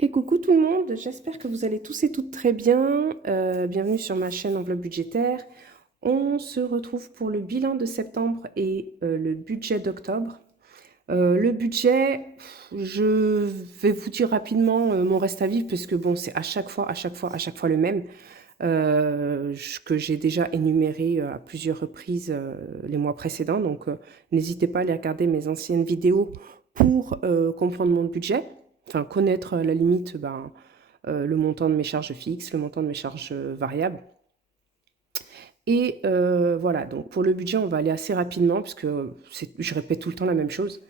Et coucou tout le monde, j'espère que vous allez tous et toutes très bien. Bienvenue sur ma chaîne Enveloppe budgétaire. On se retrouve pour le bilan de septembre et le budget d'octobre. Le budget, je vais vous dire rapidement mon reste à vivre parce que bon, c'est à chaque fois le même que j'ai déjà énuméré à plusieurs reprises les mois précédents. Donc, n'hésitez pas à aller regarder mes anciennes vidéos pour comprendre mon budget, enfin connaître à la limite le montant de mes charges fixes, le montant de mes charges variables. Et voilà, donc pour le budget, on va aller assez rapidement parce que je répète tout le temps la même chose.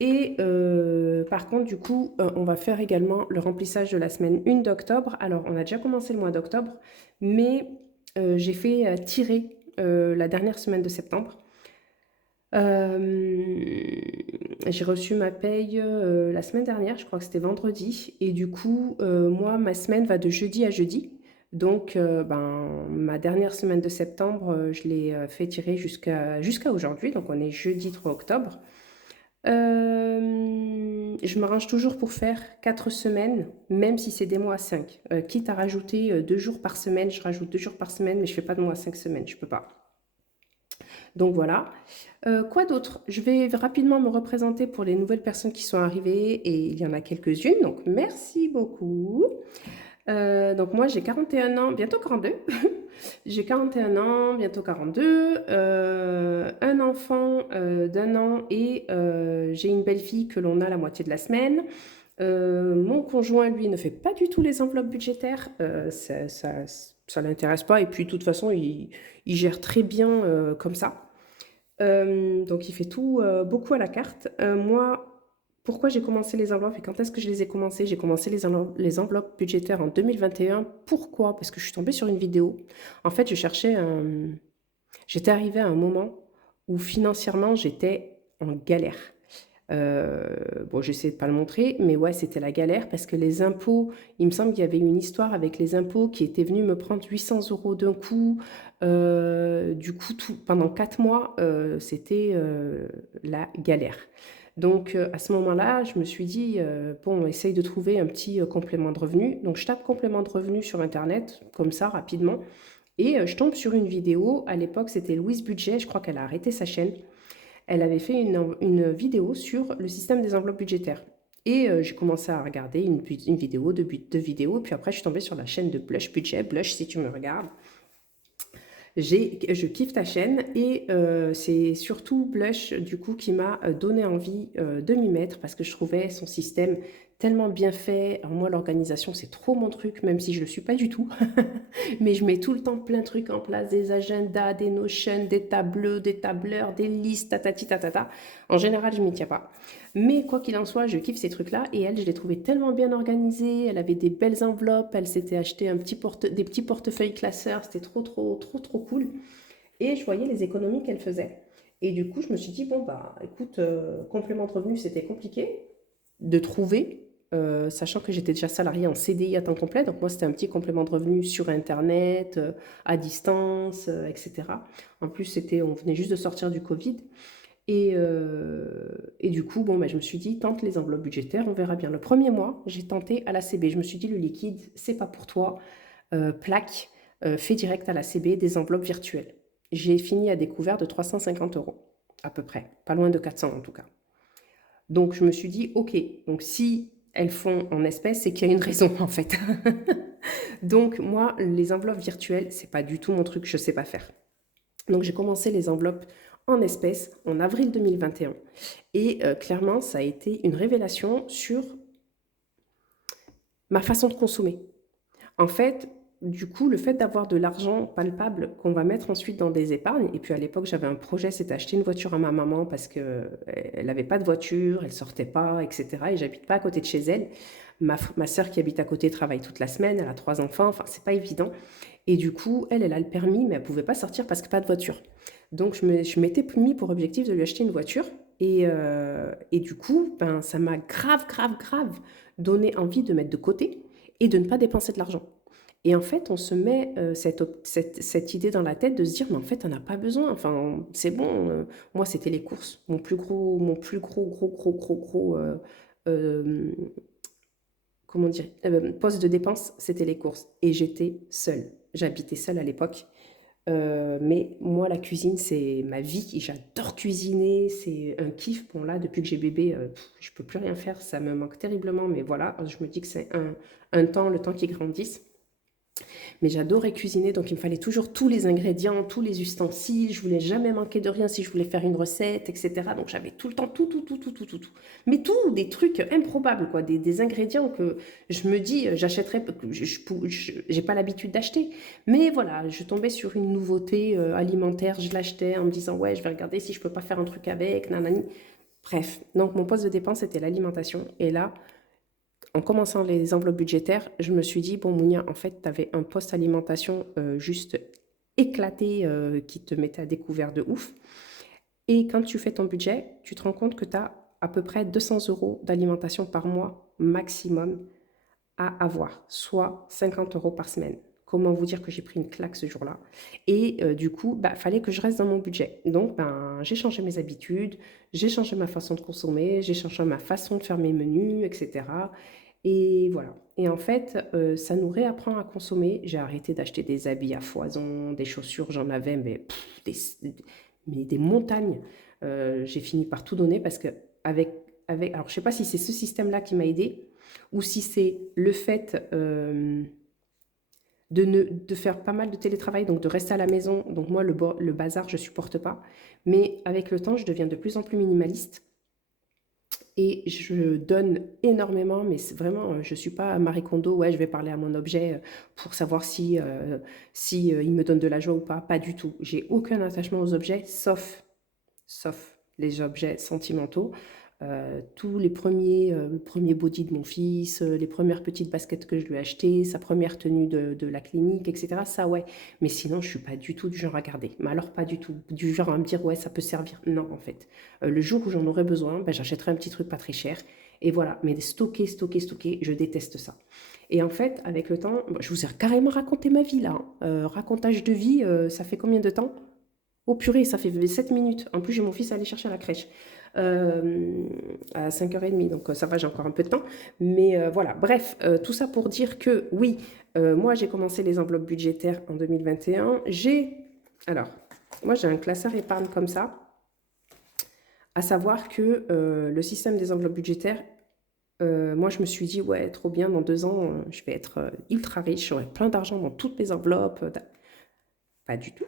Et par contre, du coup, on va faire également le remplissage de la semaine 1 d'octobre. Alors, on a déjà commencé le mois d'octobre, mais j'ai fait tirer la dernière semaine de septembre. J'ai reçu ma paye la semaine dernière, je crois que c'était vendredi. Et du coup, moi, ma semaine va de jeudi à jeudi. Donc, ma dernière semaine de septembre, je l'ai fait tirer jusqu'à aujourd'hui. Donc, on est jeudi 3 octobre. Je m'arrange toujours pour faire 4 semaines, même si c'est des mois à 5. Quitte à rajouter 2 jours par semaine, je rajoute 2 jours par semaine, mais je fais pas de mois à 5 semaines, je peux pas. Donc voilà. Quoi d'autre? Je vais rapidement me représenter pour les nouvelles personnes qui sont arrivées et il y en a quelques-unes, donc merci beaucoup. Donc moi j'ai 41 ans, bientôt 42. J'ai 41 ans, bientôt 42, un enfant d'1 an et j'ai une belle-fille que l'on a la moitié de la semaine. Mon conjoint, lui, ne fait pas du tout les enveloppes budgétaires, ça l'intéresse pas et puis de toute façon, il gère très bien comme ça. Donc il fait tout beaucoup à la carte. Moi, pourquoi j'ai commencé les enveloppes et quand est-ce que je les ai commencées? J'ai commencé les enveloppes budgétaires en 2021. Pourquoi? Parce que je suis tombée sur une vidéo. En fait, j'étais arrivée à un moment où financièrement, j'étais en galère. Bon, j'essaie de pas le montrer, mais ouais, c'était la galère parce que les impôts, il me semble qu'il y avait une histoire avec les impôts qui étaient venus me prendre 800 euros d'un coup. Du coup, pendant 4 mois, c'était la galère. Donc, à ce moment-là, je me suis dit, bon, on essaye de trouver un petit complément de revenu. Donc, je tape complément de revenu sur Internet, comme ça, rapidement. Et je tombe sur une vidéo. À l'époque, c'était Louise Budget. Je crois qu'elle a arrêté sa chaîne. Elle avait fait une vidéo sur le système des enveloppes budgétaires. Et j'ai commencé à regarder une vidéo, deux vidéos, puis après je suis tombée sur la chaîne de Blush Budget. Blush, si tu me regardes, je kiffe ta chaîne et c'est surtout Blush du coup qui m'a donné envie de m'y mettre parce que je trouvais son système tellement bien fait. Alors moi l'organisation c'est trop mon truc même si je le suis pas du tout. Mais je mets tout le temps plein de trucs en place, des agendas, des notions, des tableaux, des tableurs, des listes, tatati tatata. En général, je m'y tiens pas. Mais quoi qu'il en soit, je kiffe ces trucs-là. Et elle, je l'ai trouvée tellement bien organisée. Elle avait des belles enveloppes. Elle s'était acheté des petits portefeuilles classeurs. C'était trop, trop, trop, trop cool. Et je voyais les économies qu'elle faisait. Et du coup, je me suis dit, bon, bah, écoute, complément de revenu, c'était compliqué de trouver, sachant que j'étais déjà salariée en CDI à temps complet. Donc moi, c'était un petit complément de revenu sur Internet, à distance, etc. En plus, on venait juste de sortir du Covid. Et du coup, bon, bah, je me suis dit, tente les enveloppes budgétaires, on verra bien. Le premier mois, j'ai tenté à la CB. Je me suis dit, le liquide, c'est pas pour toi. Plaque, fait direct à la CB, des enveloppes virtuelles. J'ai fini à découvert de 350 euros, à peu près. Pas loin de 400 en tout cas. Donc je me suis dit, ok, donc si elles font en espèces, c'est qu'il y a une raison en fait. Donc moi, les enveloppes virtuelles, c'est pas du tout mon truc, je sais pas faire. Donc j'ai commencé les enveloppes en espèces en avril 2021. Et clairement, ça a été une révélation sur ma façon de consommer. En fait, du coup, le fait d'avoir de l'argent palpable qu'on va mettre ensuite dans des épargnes, et puis à l'époque, j'avais un projet, c'était acheter une voiture à ma maman parce qu'elle n'avait pas de voiture, elle sortait pas, etc. Et j'habite pas à côté de chez elle. Ma sœur qui habite à côté travaille toute la semaine, elle a 3 enfants, enfin, c'est pas évident. Et du coup, elle a le permis, mais elle pouvait pas sortir parce que pas de voiture. Donc, je m'étais mis pour objectif de lui acheter une voiture. Et du coup, ben, ça m'a grave, grave, grave donné envie de mettre de côté et de ne pas dépenser de l'argent. Et en fait, on se met cette idée dans la tête de se dire, mais en fait, on n'a pas besoin. Enfin, c'est bon. Moi, c'était les courses. Mon plus gros, gros, gros, gros, gros, gros, comment dire, poste de dépense, c'était les courses. Et j'étais seule. J'habitais seule à l'époque. Mais moi, la cuisine, c'est ma vie. J'adore cuisiner. C'est un kiff. Bon, là, depuis que j'ai bébé, je peux plus rien faire. Ça me manque terriblement. Mais voilà, je me dis que c'est un temps, le temps qu'ils grandissent. Mais j'adorais cuisiner, donc il me fallait toujours tous les ingrédients, tous les ustensiles. Je voulais jamais manquer de rien si je voulais faire une recette, etc. Donc j'avais tout le temps tout. Mais tout, des trucs improbables, quoi, des ingrédients que je me dis, j'achèterais, j'ai pas l'habitude d'acheter. Mais voilà, je tombais sur une nouveauté alimentaire, je l'achetais en me disant, ouais, je vais regarder si je peux pas faire un truc avec, nanani. Bref, donc mon poste de dépense, c'était l'alimentation. Et là, en commençant les enveloppes budgétaires, je me suis dit, bon Mounia, en fait, tu avais un poste alimentation juste éclaté qui te mettait à découvert de ouf. Et quand tu fais ton budget, tu te rends compte que tu as à peu près 200 euros d'alimentation par mois maximum à avoir, soit 50 euros par semaine. Comment vous dire que j'ai pris une claque ce jour-là. Et du coup, bah, fallait que je reste dans mon budget. Donc, ben, j'ai changé mes habitudes, j'ai changé ma façon de consommer, j'ai changé ma façon de faire mes menus, etc. Et voilà. Et en fait, ça nous réapprend à consommer. J'ai arrêté d'acheter des habits à foison, des chaussures, j'en avais, mais, des montagnes. J'ai fini par tout donner parce que alors je sais pas si c'est ce système-là qui m'a aidé ou si c'est le fait de faire pas mal de télétravail, donc de rester à la maison. Donc moi, le bazar, je supporte pas. Mais avec le temps, je deviens de plus en plus minimaliste. Et je donne énormément, mais c'est vraiment, je ne suis pas Marie Kondo, ouais, je vais parler à mon objet pour savoir si il me donne de la joie ou pas. Pas du tout. J'ai aucun attachement aux objets, sauf les objets sentimentaux. Tous le premier body de mon fils, les premières petites baskets que je lui ai achetées, sa première tenue de la clinique, etc. Ça, ouais. Mais sinon, je suis pas du tout du genre à garder. Mais alors, pas du tout. Du genre à me dire, ouais, ça peut servir. Non, en fait. Le jour où j'en aurais besoin, ben, j'achèterai un petit truc pas très cher. Et voilà. Mais stocker, je déteste ça. Et en fait, avec le temps, je vous ai carrément raconté ma vie là, hein. Racontage de vie, ça fait combien de temps? Oh purée, ça fait 7 minutes. En plus, j'ai mon fils à aller chercher à la crèche à 5h30, donc ça va, j'ai encore un peu de temps. Mais voilà, bref, tout ça pour dire que oui, moi j'ai commencé les enveloppes budgétaires en 2021. Alors, moi j'ai un classeur épargne comme ça, à savoir que le système des enveloppes budgétaires, moi je me suis dit, ouais, trop bien, dans 2 ans, je vais être ultra riche, j'aurai plein d'argent dans toutes mes enveloppes. Pas du tout,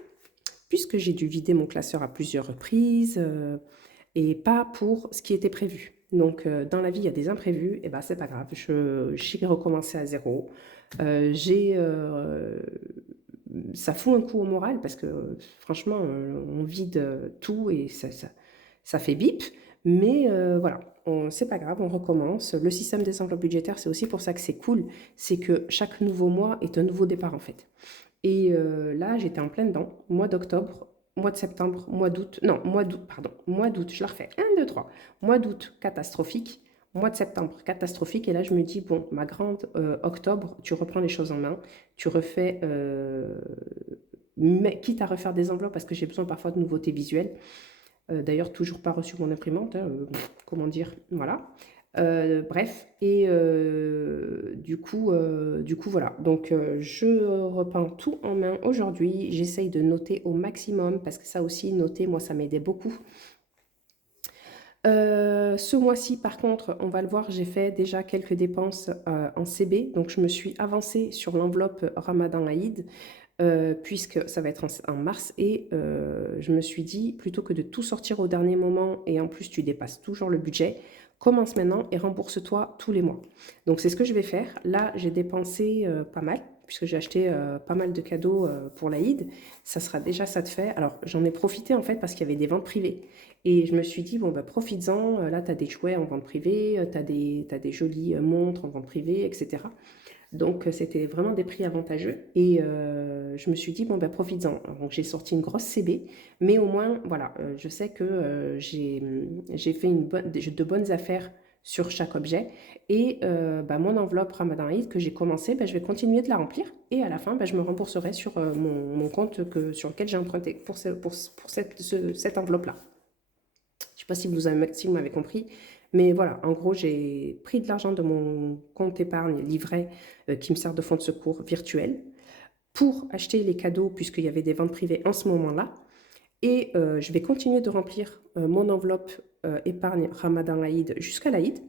puisque j'ai dû vider mon classeur à plusieurs reprises et pas pour ce qui était prévu. Donc, dans la vie, il y a des imprévus, et ben c'est pas grave, j'ai recommencé à zéro. J'ai Ça fout un coup au moral parce que franchement, on vide tout et ça fait bip. Mais voilà, c'est pas grave, on recommence. Le système des enveloppes budgétaires, c'est aussi pour ça que c'est cool, c'est que chaque nouveau mois est un nouveau départ en fait. Et là, j'étais en plein dedans, mois d'octobre, mois de septembre, mois d'août, non, mois d'août, pardon, mois d'août, je la refais, 1, 2, 3. Mois d'août, catastrophique, mois de septembre, catastrophique, et là, je me dis, bon, ma grande, octobre, tu reprends les choses en main, tu refais, mais, quitte à refaire des enveloppes, parce que j'ai besoin parfois de nouveautés visuelles. D'ailleurs, toujours pas reçu mon imprimante, hein, comment dire, voilà. Bref, et du coup, voilà. Donc, je repeins tout en main aujourd'hui. J'essaye de noter au maximum parce que ça aussi, noter, moi, ça m'aidait beaucoup. Ce mois-ci, par contre, on va le voir, j'ai fait déjà quelques dépenses en CB. Donc, je me suis avancée sur l'enveloppe Ramadan Aïd. Puisque ça va être en mars et je me suis dit, plutôt que de tout sortir au dernier moment et en plus tu dépasses toujours le budget, commence maintenant et rembourse-toi tous les mois. Donc c'est ce que je vais faire. Là, j'ai dépensé pas mal, puisque j'ai acheté pas mal de cadeaux pour l'Aïd. Ça sera déjà ça de fait. Alors j'en ai profité en fait parce qu'il y avait des ventes privées. Et je me suis dit, bon, bah, profites-en, là, tu as des jouets en vente privée, tu as des jolies montres en vente privée, etc. Donc, c'était vraiment des prix avantageux. Et je me suis dit, bon, ben, profites-en. Donc, j'ai sorti une grosse CB. Mais au moins, voilà, je sais que j'ai fait de bonnes affaires sur chaque objet. Et bah, mon enveloppe Ramadan Eid que j'ai commencé, bah, je vais continuer de la remplir. Et à la fin, bah, je me rembourserai sur mon compte sur lequel j'ai emprunté pour cette enveloppe-là. Je ne sais pas si vous m'avez compris. Mais voilà, en gros, j'ai pris de l'argent de mon compte épargne livret qui me sert de fonds de secours virtuel pour acheter les cadeaux puisqu'il y avait des ventes privées en ce moment-là. Et je vais continuer de remplir mon enveloppe épargne Ramadan Aïd jusqu'à l'Aïd.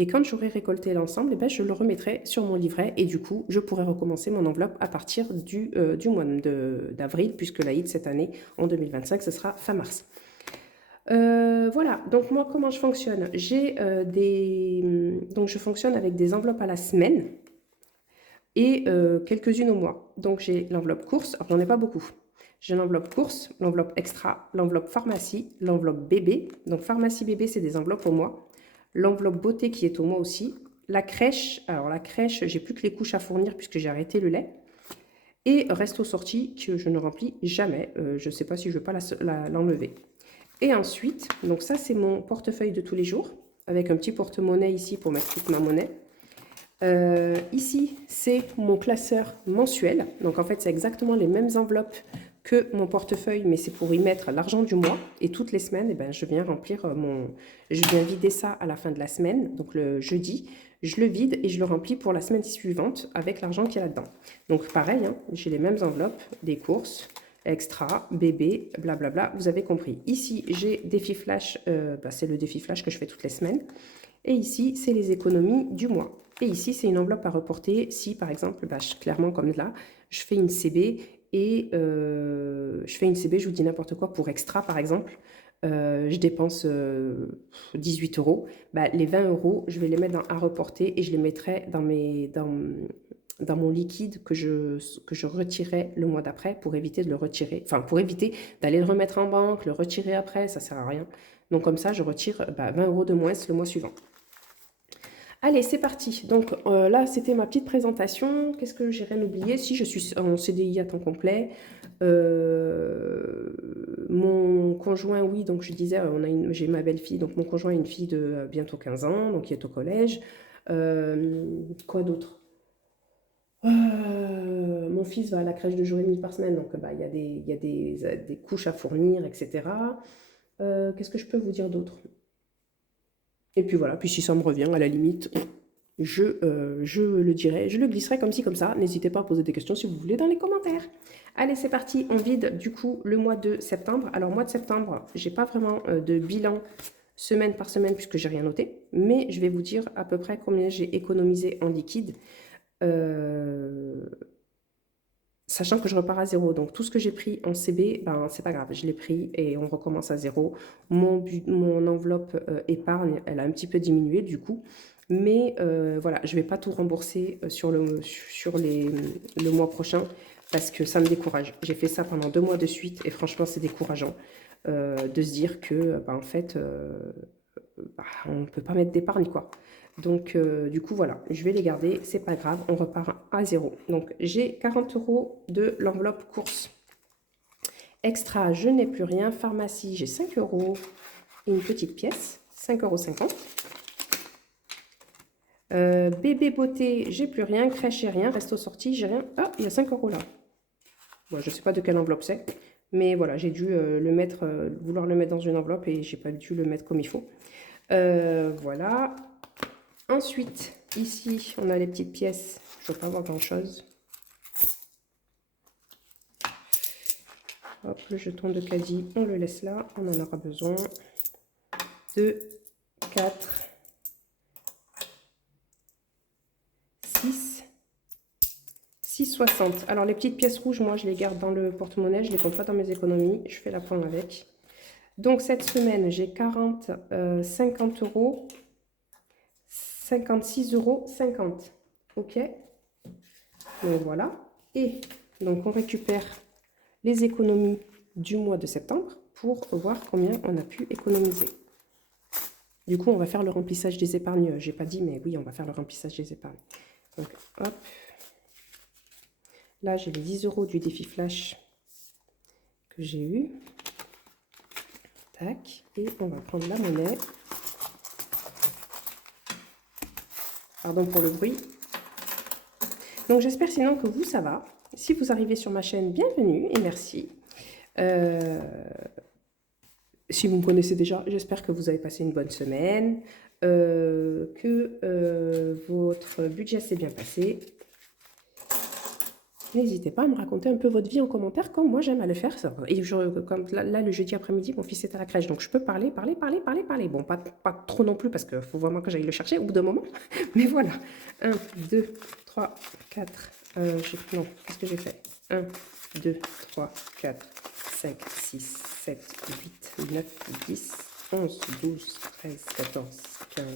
Et quand j'aurai récolté l'ensemble, eh ben, je le remettrai sur mon livret et du coup, je pourrai recommencer mon enveloppe à partir du mois d'avril, puisque l'Aïd cette année, en 2025, ce sera fin mars. Voilà, donc moi, comment je fonctionne? Donc je fonctionne avec des enveloppes à la semaine et quelques-unes au mois. Donc j'ai l'enveloppe course, alors j'en ai pas beaucoup. J'ai l'enveloppe course, l'enveloppe extra, l'enveloppe pharmacie, l'enveloppe bébé. Donc pharmacie bébé, c'est des enveloppes au mois. L'enveloppe beauté qui est au mois aussi. La crèche, alors la crèche, j'ai plus que les couches à fournir puisque j'ai arrêté le lait. Et resto sortie que je ne remplis jamais. Je ne sais pas si je ne veux pas l'enlever. Et ensuite, donc ça c'est mon portefeuille de tous les jours avec un petit porte-monnaie ici pour mettre toute ma monnaie. Ici, c'est mon classeur mensuel. Donc en fait, c'est exactement les mêmes enveloppes que mon portefeuille, mais c'est pour y mettre l'argent du mois. Et toutes les semaines, eh ben, je viens je viens vider ça à la fin de la semaine, donc le jeudi. Je le vide et je le remplis pour la semaine suivante avec l'argent qui est là-dedans. Donc pareil, hein, j'ai les mêmes enveloppes, des courses, extra, bébé, blablabla, vous avez compris. Ici, j'ai défi flash, c'est le défi flash que je fais toutes les semaines. Et ici, c'est les économies du mois. Et ici, c'est une enveloppe à reporter si, par exemple, clairement comme là, je fais une CB et je vous dis n'importe quoi, pour extra, par exemple, je dépense 18 euros. Les 20 euros, je vais les mettre à reporter et je les mettrai dans mon liquide que je retirerai le mois d'après pour éviter de le retirer, enfin pour éviter d'aller le remettre en banque, le retirer après, ça sert à rien. Donc comme ça, je retire 20 euros de moins le mois suivant. Allez, c'est parti. Donc là, c'était ma petite présentation. Qu'est-ce que j'ai rien oublié? Si, je suis en CDI à temps complet. Mon conjoint, oui, donc je disais, j'ai ma belle-fille, donc mon conjoint a une fille de bientôt 15 ans, donc qui est au collège. Quoi d'autre? Mon fils va à la crèche de jour et demi par semaine, donc il y a des couches à fournir, etc. Qu'est-ce que je peux vous dire d'autre? Et puis voilà, puis si ça me revient, à la limite, je le dirai, je le glisserai comme ci, comme ça. N'hésitez pas à poser des questions si vous voulez dans les commentaires. Allez, c'est parti, on vide du coup le mois de septembre. Alors, mois de septembre, j'ai pas vraiment de bilan semaine par semaine puisque j'ai rien noté, mais je vais vous dire à peu près combien j'ai économisé en liquide. Sachant que je repars à zéro. Donc tout ce que j'ai pris en CB, c'est pas grave, je l'ai pris et on recommence à zéro. Mon enveloppe épargne, elle a un petit peu diminué du coup. Mais voilà, je ne vais pas tout rembourser sur le mois prochain parce que ça me décourage. J'ai fait ça pendant 2 mois de suite et franchement, c'est décourageant de se dire que, en fait, on ne peut pas mettre d'épargne, quoi. Donc, du coup, voilà, je vais les garder, c'est pas grave, on repart à zéro. Donc, j'ai 40 euros de l'enveloppe course. Extra, je n'ai plus rien. Pharmacie, j'ai 5 euros et une petite pièce, 5,50 €. Bébé beauté, j'ai plus rien. Crèche, j'ai rien. Resto sortie, j'ai rien. Ah, il y a 5 euros là. Bon, je ne sais pas de quelle enveloppe c'est, mais voilà, j'ai dû vouloir le mettre dans une enveloppe et j'ai pas dû le mettre comme il faut. Voilà. Ensuite, ici, on a les petites pièces. Je ne veux pas avoir grand-chose. Hop, le jeton de caddie, on le laisse là. On en aura besoin. 2, 4, 6, 6,60. Alors, les petites pièces rouges, moi, je les garde dans le porte-monnaie. Je ne les compte pas dans mes économies. Je fais la pomme avec. Donc, cette semaine, j'ai 50 euros. 56,50 €. OK. Donc voilà. Et donc on récupère les économies du mois de septembre pour voir combien on a pu économiser. Du coup, on va faire le remplissage des épargnes. J'ai pas dit, mais oui, on va faire le remplissage des épargnes. Donc hop. Là, j'ai les 10 euros du défi flash que j'ai eu. Tac. Et on va prendre la monnaie. Pardon pour le bruit. Donc j'espère sinon que vous, ça va. Si vous arrivez sur ma chaîne, bienvenue et merci. Si vous me connaissez déjà, j'espère que vous avez passé une bonne semaine. que votre budget s'est bien passé. N'hésitez pas à me raconter un peu votre vie en commentaire, comme moi j'aime à le faire. Et comme là, le jeudi après-midi, mon fils est à la crèche, donc je peux parler. Bon, pas trop non plus, parce qu'il faut vraiment que j'aille le chercher au bout d'un moment. Mais voilà. 1, 2, 3, 4. Non, qu'est-ce que j'ai fait? 1, 2, 3, 4, 5, 6, 7, 8, 9, 10, 11, 12, 13, 14, 15,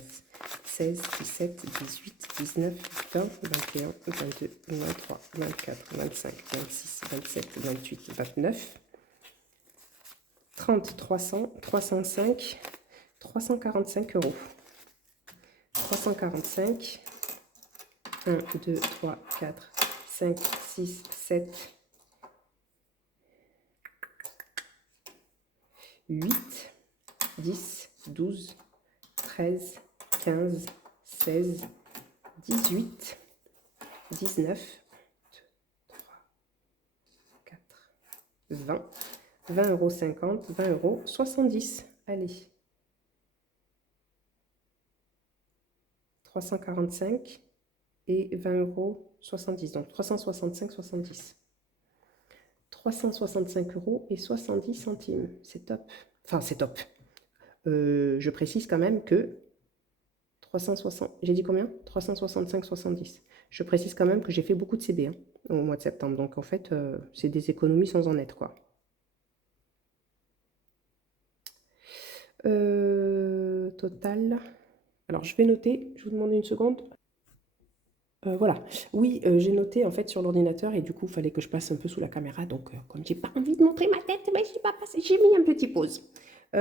16, 17, 18, 19, 20, 21, 22, 23, 24, 25, 26, 27, 28, 29, 30, 300, 305, 345 euros. 345, 1, 2, 3, 4, 5, 6, 7, 8, 10, 12, 13, 15, 16, 18, 19, 3, 4, 20, 20,50 €, 20,70 €. Allez. 345 et 20,70 €. Donc 365,70. 365 € et 70 centimes. C'est top. Enfin, c'est top. Je précise quand même que 360, j'ai dit combien? 365,70. Je précise quand même que j'ai fait beaucoup de CB au mois de septembre. Donc en fait, c'est des économies sans en être, quoi. Total. Alors je vais noter, je vous demande une seconde. Voilà. Oui, j'ai noté en fait sur l'ordinateur et du coup, il fallait que je passe un peu sous la caméra. Donc, comme j'ai pas envie de montrer ma tête, ben, j'ai pas passé, j'ai mis un petit pause.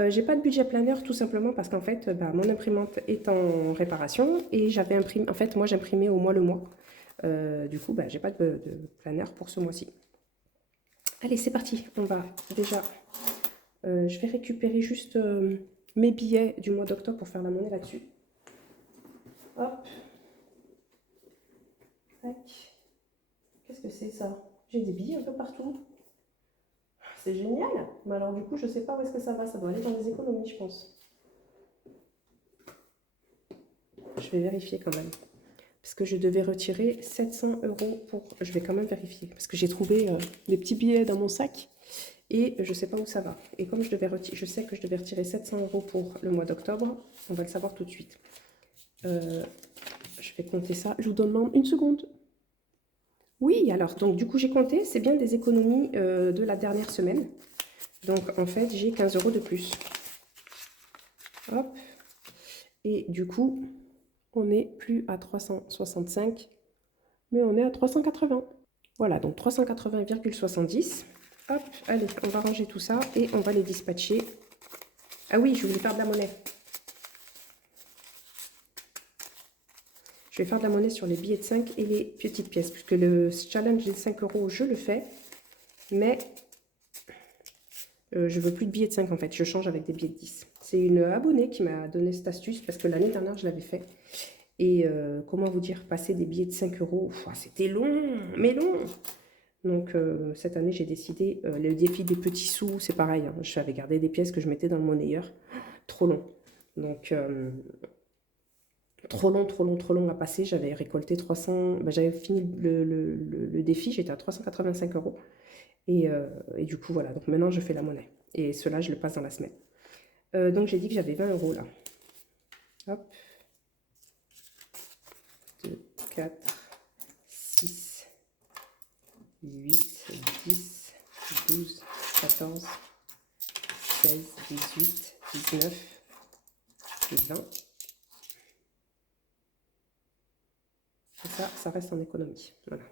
J'ai pas de budget planner tout simplement parce qu'en fait, bah, mon imprimante est en réparation et j'avais imprimé. En fait, moi, j'imprimais au mois le mois. Du coup, bah, j'ai pas de planner pour ce mois-ci. Allez, c'est parti. On va déjà. Je vais récupérer juste mes billets du mois d'octobre pour faire la monnaie là-dessus. Hop. Qu'est-ce que c'est ça? J'ai des billets un peu partout. C'est génial. Mais alors du coup, je sais pas où est-ce que ça va. Ça doit aller dans les économies, je pense. Je vais vérifier quand même. Parce que je devais retirer 700 € pour... Je vais quand même vérifier. Parce que j'ai trouvé des petits billets dans mon sac. Et je sais pas où ça va. Et comme je sais que je devais retirer 700 € pour le mois d'octobre, on va le savoir tout de suite. Je vais compter ça. Je vous demande une seconde. Oui, alors, donc du coup, j'ai compté. C'est bien des économies de la dernière semaine. Donc, en fait, j'ai 15 € de plus. Hop. Et du coup, on n'est plus à 365, mais on est à 380. Voilà, donc 380,70. Hop, allez, on va ranger tout ça et on va les dispatcher. Ah oui, je voulais faire de la monnaie. Je vais faire de la monnaie sur les billets de 5 et les petites pièces, puisque le challenge des 5 €, je le fais. Mais je veux plus de billets de 5 en fait, je change avec des billets de 10. C'est une abonnée qui m'a donné cette astuce, parce que l'année dernière, je l'avais fait. Et comment vous dire, passer des billets de 5 €, c'était long, mais long. Donc cette année, j'ai décidé, le défi des petits sous, c'est pareil. Hein, je savais garder des pièces que je mettais dans le monnayeur. Trop long. Donc trop long à passer. J'avais récolté 300, j'avais fini le défi, j'étais à 385 €. Et du coup, voilà. Donc maintenant, je fais la monnaie. Et cela, je le passe dans la semaine. Donc j'ai dit que j'avais 20 € là. Hop. 2, 4, 6, 8, 10, 12, 14, 16, 18, 19, 20. Et ça reste en économie. Voilà.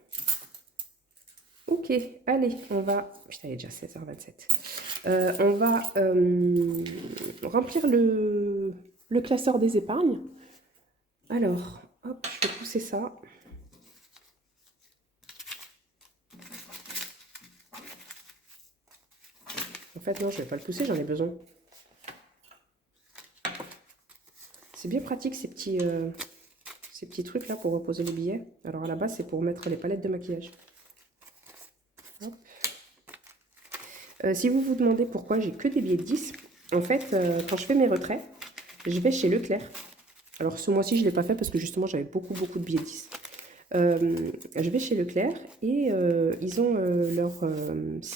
Ok, allez, on va... Putain, il est déjà 16h27. On va remplir le classeur des épargnes. Alors, hop, je vais pousser ça. En fait, non, je ne vais pas le pousser, j'en ai besoin. C'est bien pratique ces petits trucs là pour reposer les billets. Alors à la base, c'est pour mettre les palettes de maquillage. Si vous vous demandez pourquoi j'ai que des billets de 10, en fait, quand je fais mes retraits, je vais chez Leclerc. Alors ce mois-ci, je ne l'ai pas fait parce que justement, j'avais beaucoup de billets 10. Je vais chez Leclerc et ils ont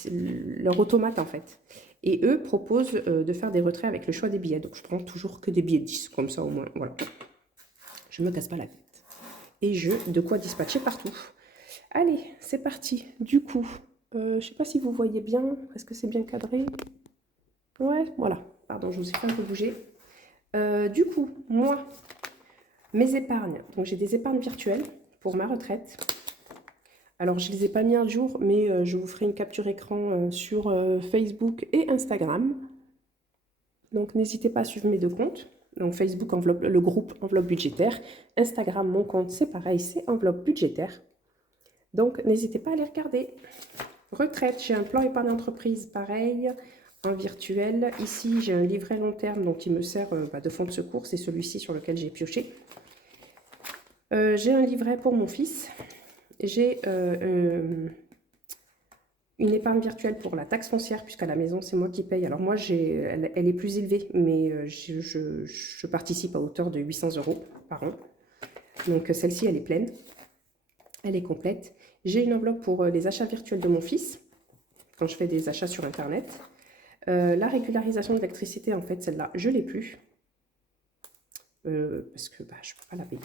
leur automate en fait. Et eux proposent de faire des retraits avec le choix des billets. Donc je prends toujours que des billets 10, comme ça au moins, voilà. Je ne me casse pas la tête. Et de quoi dispatcher partout. Allez, c'est parti. Du coup, je ne sais pas si vous voyez bien. Est-ce que c'est bien cadré? Ouais, voilà. Pardon, je vous ai fait un peu bouger. Du coup, moi, mes épargnes. Donc j'ai des épargnes virtuelles pour ma retraite. Alors je ne les ai pas mis à jour, mais je vous ferai une capture écran sur Facebook et Instagram. Donc n'hésitez pas à suivre mes deux comptes. Donc Facebook, le groupe enveloppe budgétaire. Instagram, mon compte, c'est pareil, c'est enveloppe budgétaire. Donc n'hésitez pas à les regarder. Retraite, j'ai un plan épargne entreprise, pareil, en virtuel. Ici, j'ai un livret long terme, donc qui me sert de fonds de secours. C'est celui-ci sur lequel j'ai pioché. J'ai un livret pour mon fils. J'ai une épargne virtuelle pour la taxe foncière, puisqu'à la maison, c'est moi qui paye. Alors moi, elle est plus élevée, mais je participe à hauteur de 800 € par an. Donc celle-ci, elle est pleine. Elle est complète. J'ai une enveloppe pour les achats virtuels de mon fils, quand je fais des achats sur Internet. La régularisation de l'électricité, en fait, celle-là, je ne l'ai plus. Parce que je ne peux pas la payer.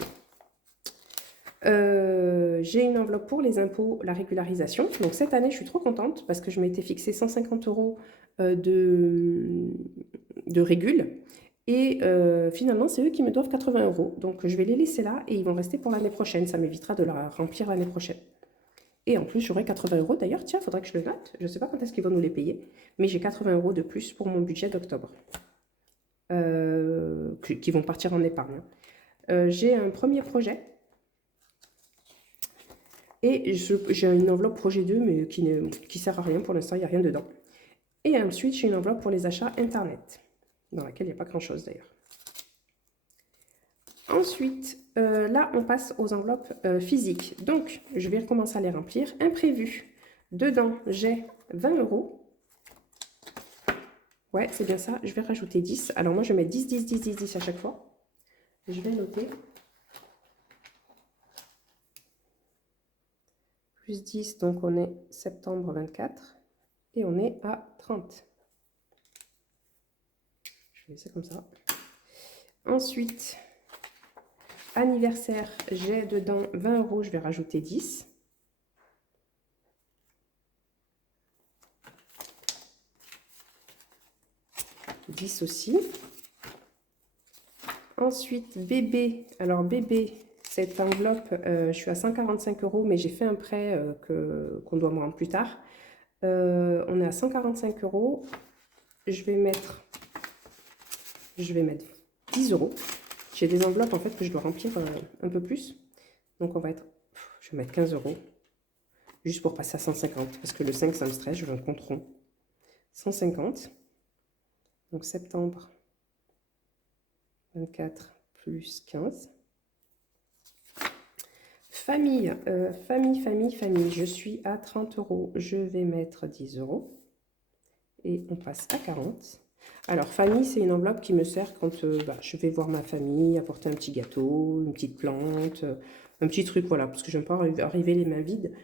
J'ai une enveloppe pour les impôts, la régularisation. Donc cette année, je suis trop contente parce que je m'étais fixé 150 € de régule. Et finalement, c'est eux qui me doivent 80 €. Donc je vais les laisser là et ils vont rester pour l'année prochaine. Ça m'évitera de la remplir l'année prochaine. Et en plus, j'aurai 80 € d'ailleurs. Tiens, il faudrait que je le note. Je ne sais pas quand est-ce qu'ils vont nous les payer. Mais j'ai 80 € de plus pour mon budget d'octobre. Qui vont partir en épargne. J'ai un premier projet. Et j'ai une enveloppe projet 2, mais qui ne sert à rien pour l'instant, il n'y a rien dedans. Et ensuite, j'ai une enveloppe pour les achats Internet, dans laquelle il n'y a pas grand-chose d'ailleurs. Ensuite, là, on passe aux enveloppes physiques. Donc, je vais recommencer à les remplir. Imprévu. Dedans, j'ai 20 €. Ouais, c'est bien ça. Je vais rajouter 10. Alors moi, je mets 10, 10, 10, 10, 10 à chaque fois. Je vais noter. Plus 10, donc on est septembre 24. Et on est à 30. Je vais laisser comme ça. Ensuite, anniversaire, j'ai dedans 20 €, je vais rajouter 10. Aussi. Ensuite, bébé. Alors, bébé, cette enveloppe, je suis à 145 €, mais j'ai fait un prêt qu'on doit me rendre plus tard. On est à 145 €. Je vais mettre 10 €. J'ai des enveloppes, en fait, que je dois remplir un peu plus. Donc, je vais mettre 15 €. Juste pour passer à 150. Parce que le 5, ça me stresse, je veux un compte rond. 150. Donc septembre 24 plus 15. Famille, famille. Je suis à 30 €. Je vais mettre 10 €. Et on passe à 40. Alors, famille, c'est une enveloppe qui me sert quand je vais voir ma famille, apporter un petit gâteau, une petite plante, un petit truc, voilà, parce que je n'aime pas arriver les mains vides.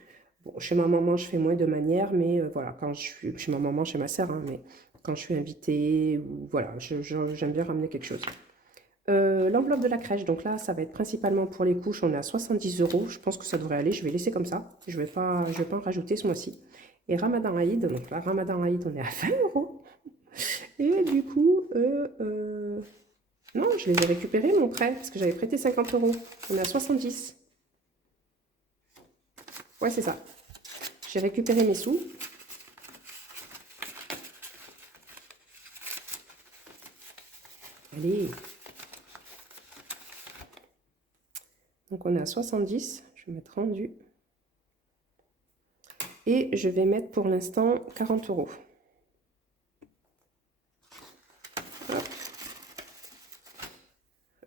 Bon, chez ma maman, je fais moins de manières, mais voilà, quand je suis chez ma maman, chez ma sœur, hein, mais quand je suis invitée, ou voilà, j'aime bien ramener quelque chose. L'enveloppe de la crèche, donc là, ça va être principalement pour les couches, on est à 70 €. Je pense que ça devrait aller, je vais laisser comme ça. Je vais pas en rajouter ce mois-ci. Et Ramadan Aïd, donc là, Ramadan Aïd, on est à 20 €. Et du coup, non, je les ai récupérés, mon prêt, parce que j'avais prêté 50 €. On est à 70. Ouais, c'est ça. J'ai récupéré mes sous. Allez. Donc on est à 70. Je vais mettre rendu. Et je vais mettre pour l'instant 40 €.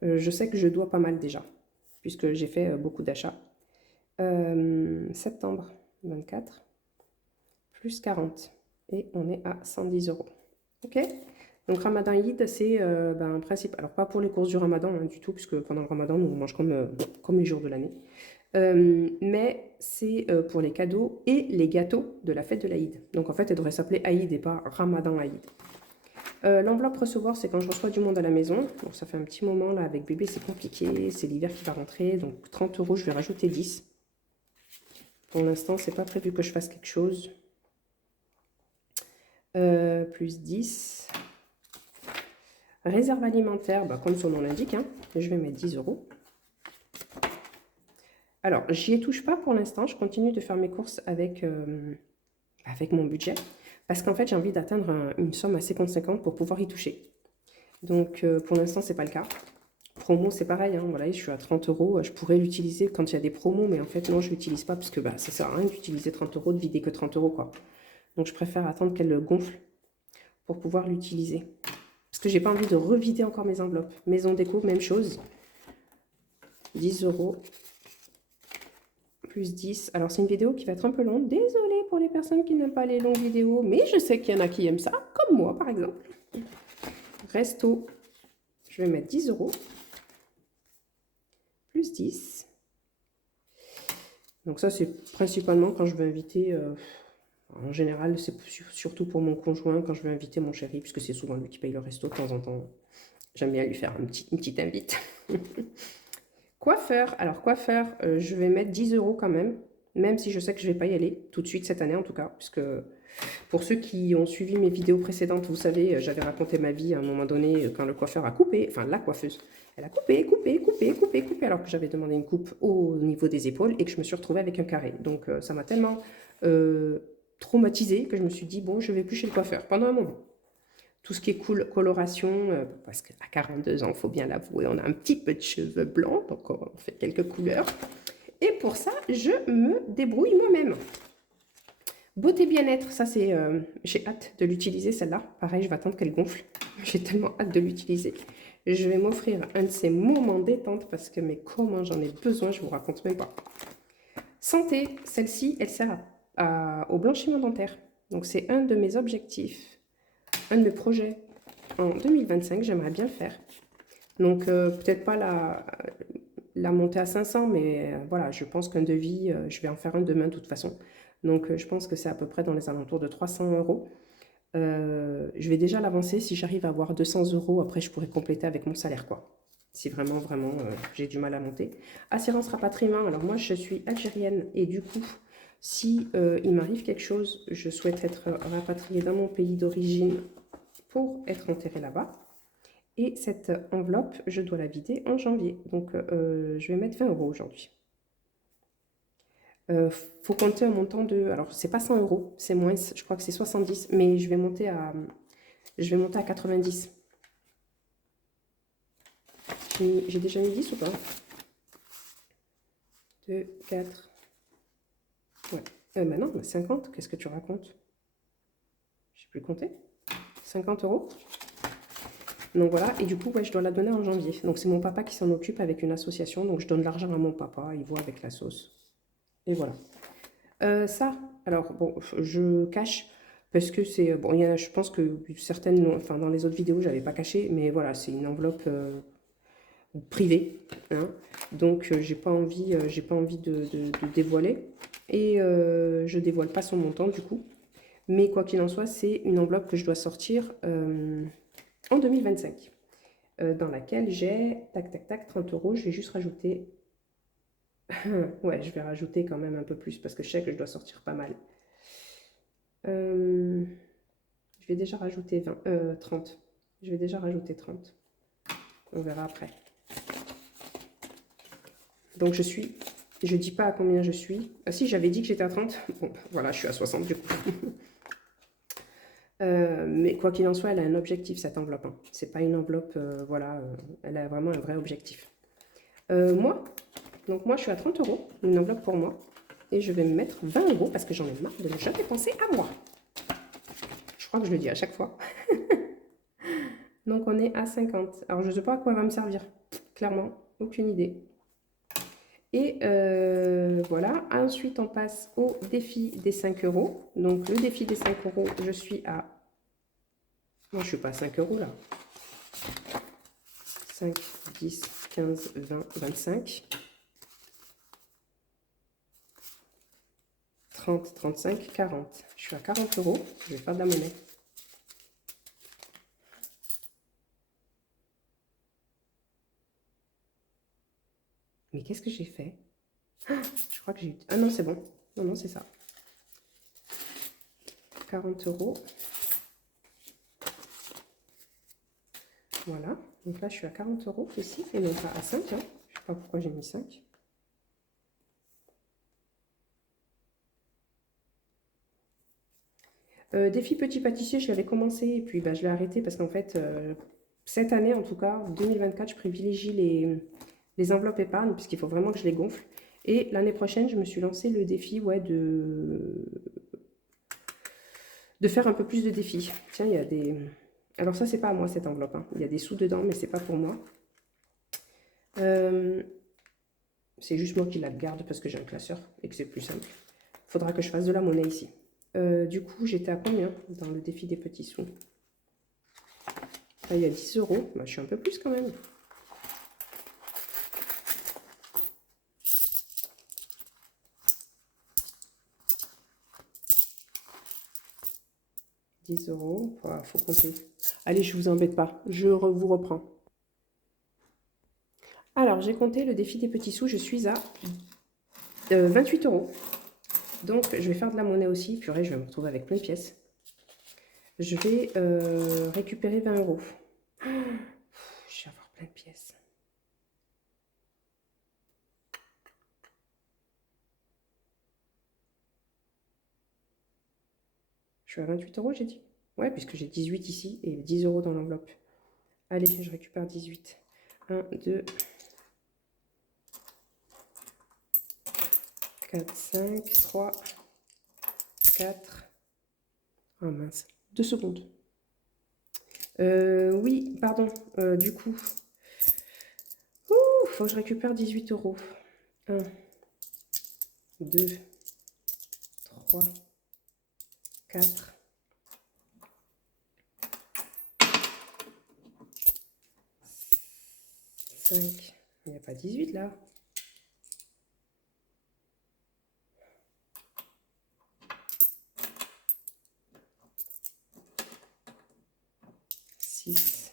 Je sais que je dois pas mal déjà, puisque j'ai fait beaucoup d'achats. Septembre 24, plus 40. Et on est à 110 €. Ok? Donc Ramadan Eid, c'est un principe. Alors pas pour les courses du Ramadan hein, du tout, puisque pendant le Ramadan, nous on mange comme les jours de l'année. Mais c'est pour les cadeaux et les gâteaux de la fête de l'Aïd. Donc en fait, elle devrait s'appeler Aïd et pas Ramadan Aïd. L'enveloppe recevoir, c'est quand je reçois du monde à la maison. Donc ça fait un petit moment là avec bébé, c'est compliqué. C'est l'hiver qui va rentrer. Donc 30 euros, je vais rajouter 10. Pour l'instant, c'est pas prévu que je fasse quelque chose. Plus 10. Réserve alimentaire, comme son nom l'indique, hein, je vais mettre 10 euros. Alors, j'y touche pas pour l'instant. Je continue de faire mes courses avec mon budget. Parce qu'en fait, j'ai envie d'atteindre une somme assez conséquente pour pouvoir y toucher. Donc, pour l'instant, c'est pas le cas. Promo, c'est pareil. Hein, voilà, je suis à 30 euros. Je pourrais l'utiliser quand il y a des promos. Mais en fait, non, je l'utilise pas parce que ça sert à rien d'utiliser 30 euros, de vider que 30 euros, quoi. Donc, je préfère attendre qu'elle gonfle pour pouvoir l'utiliser. Parce que j'ai pas envie de revider encore mes enveloppes. Maison déco, même chose. 10 euros. Plus 10. Alors, c'est une vidéo qui va être un peu longue. Désolée pour les personnes qui n'aiment pas les longues vidéos. Mais je sais qu'il y en a qui aiment ça. Comme moi, par exemple. Resto. Je vais mettre 10 euros. Plus 10. Donc ça, c'est principalement quand je veux inviter... en général, c'est surtout pour mon conjoint quand je veux inviter mon chéri. Puisque c'est souvent lui qui paye le resto de temps en temps. J'aime bien lui faire une petite invite. Coiffeur. Alors, coiffeur, je vais mettre 10 euros quand même. Même si je sais que je ne vais pas y aller tout de suite cette année en tout cas. Puisque pour ceux qui ont suivi mes vidéos précédentes, vous savez, j'avais raconté ma vie à un moment donné quand le coiffeur a coupé. Enfin, la coiffeuse. Elle a coupé, alors que j'avais demandé une coupe au niveau des épaules et que je me suis retrouvée avec un carré. Donc, ça m'a tellement traumatisée que je me suis dit, bon, je ne vais plus chez le coiffeur pendant un moment. Tout ce qui est coloration, parce qu'à 42 ans, il faut bien l'avouer, on a un petit peu de cheveux blancs, donc on fait quelques couleurs. Et pour ça, je me débrouille moi-même. Beauté bien-être, ça c'est... j'ai hâte de l'utiliser celle-là. Pareil, je vais attendre qu'elle gonfle. J'ai tellement hâte de l'utiliser. Je vais m'offrir un de ces moments détente parce que mais comment j'en ai besoin, je vous raconte même pas. Santé, celle-ci, elle sert au blanchiment dentaire. Donc c'est un de mes objectifs. Un de mes projets en 2025, j'aimerais bien le faire. Donc, peut-être pas la montée à 500, mais voilà, je pense qu'un devis, je vais en faire un demain de toute façon. Donc, je pense que c'est à peu près dans les alentours de 300 euros. Je vais déjà l'avancer. Si j'arrive à avoir 200 euros, après, je pourrais compléter avec mon salaire, quoi. Si vraiment, vraiment, j'ai du mal à monter. Assurance rapatriement. Alors, moi, je suis algérienne et du coup, si il m'arrive quelque chose, je souhaite être rapatriée dans mon pays d'origine pour être enterrée là-bas. Et cette enveloppe, je dois la vider en janvier. Donc, je vais mettre 20 euros aujourd'hui. Faut compter un montant de... Alors, c'est pas 100 euros, c'est moins, je crois que c'est 70, mais je vais monter à 90. J'ai déjà mis 10 ou pas? 2, 4... Ouais. Non, 50, qu'est-ce que tu racontes? Je sais plus compter. 50 euros. Donc voilà, et du coup, ouais, je dois la donner en janvier. Donc c'est mon papa qui s'en occupe avec une association. Donc je donne l'argent à mon papa, il voit avec la sauce. Et voilà. Ça, alors bon, je cache parce que c'est... Bon, il y en a, je pense que certaines, enfin dans les autres vidéos, j'avais pas caché. Mais voilà, c'est une enveloppe privée. Hein, donc j'ai pas envie de dévoiler. Et je dévoile pas son montant du coup. Mais quoi qu'il en soit, c'est une enveloppe que je dois sortir en 2025. Dans laquelle j'ai, tac, tac, tac, 30 euros. Je vais juste rajouter... ouais, je vais rajouter quand même un peu plus parce que je sais que je dois sortir pas mal. Je vais déjà rajouter 30. Je vais déjà rajouter 30. On verra après. Donc je dis pas à combien je suis. Ah si, j'avais dit que j'étais à 30. Bon, voilà, je suis à 60 du coup. Mais quoi qu'il en soit, elle a un objectif, cette enveloppe. Hein. C'est pas une enveloppe, voilà, elle a vraiment un vrai objectif. Donc moi, je suis à 30 euros, une enveloppe pour moi. Et je vais me mettre 20 euros parce que j'en ai marre de ne jamais penser à moi. Je crois que je le dis à chaque fois. Donc on est à 50. Alors je ne sais pas à quoi elle va me servir. Clairement, aucune idée. Et voilà. Ensuite, on passe au défi des 5 euros. Donc le défi des 5 euros, je suis à Moi, je suis pas à 5 euros là. 5, 10, 15, 20, 25, 30, 35, 40. Je suis à 40 euros. Je vais faire de la monnaie. Mais qu'est-ce que j'ai fait? Je crois que j'ai eu... Ah non, c'est bon. Non, non, c'est ça. 40 euros. Voilà. Donc là, je suis à 40 euros ici et non pas à 5. Hein. Je ne sais pas pourquoi j'ai mis 5. Défi petit pâtissier, je l'avais commencé et puis bah, je l'ai arrêté parce qu'en fait, cette année en tout cas, 2024, je privilégie les enveloppes épargne puisqu'il faut vraiment que je les gonfle. Et l'année prochaine, je me suis lancé le défi ouais, de faire un peu plus de défis. Tiens, il y a des... Alors ça, c'est pas à moi cette enveloppe. Hein. Il y a des sous dedans, mais c'est pas pour moi. C'est juste moi qui la garde parce que j'ai un classeur et que c'est plus simple. Il faudra que je fasse de la monnaie ici. Du coup, j'étais à combien dans le défi des petits sous? Là, il y a 10 euros. Bah, je suis un peu plus quand même. « 10 euros. Voilà, faut compter. Allez, je vous embête pas. Je vous reprends. Alors, j'ai compté le défi des petits sous. Je suis à 28 euros. Donc, je vais faire de la monnaie aussi. Purée, je vais me retrouver avec plein de pièces. Je vais récupérer 20 euros. Je vais avoir plein de pièces. Je suis à 28 euros, j'ai dit. Ouais, puisque j'ai 18 ici et 10 euros dans l'enveloppe. Allez, je récupère 18. 1, 2, 4, 5, 3, 4. Ah mince, 2 secondes. Oui, pardon, du coup. Ouh, faut que je récupère 18 euros. 1, 2, 3, 4. 5. Il n'y a pas 18 là. 6,